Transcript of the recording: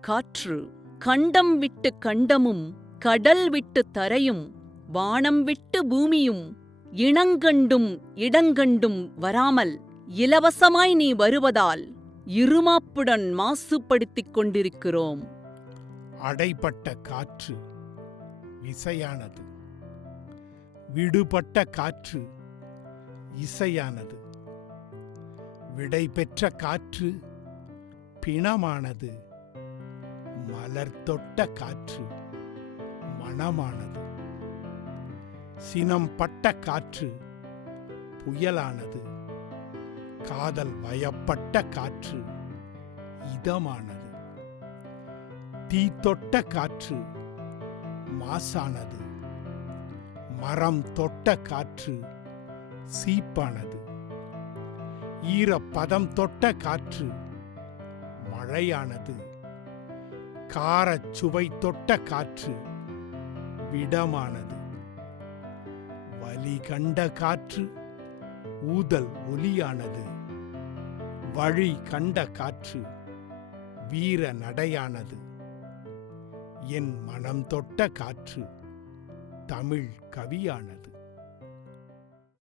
காற்று கண்டம் விட்டு கண்டமும் கடல் விட்டு தரையும் வானம் விட்டு பூமியும் இனங்கண்டும் இடங்கண்டும் வராமல் இலவசமாய் நீ வருவதால் இருமாப்புடன் மாசுபடுத்திக் கொண்டிருக்கிறோம். அடைபட்ட காற்று விசையானது விடுபட்ட காற்று இசையானது. விடை பெற்ற காற்று பிணமானது. மலர் தொட்ட காற்று மணமானது. சினம் பட்ட காற்று புயலானது. காதல் வயப்பட்ட காற்று இதமானது. தீ தொட்ட காற்று மாசானது. மரம் தொட்ட காற்று சீப்பானது. ஈரப்பதம் தொட்ட காற்று மழையானது. காரச் சுவை தொட்ட காற்று விடமானது. வலி கண்ட காற்று ஊதல் ஒலியானது. வழி கண்ட காற்று வீர நடையானது. என் மனம் தொட்ட காற்று தமிழ் கவியானது.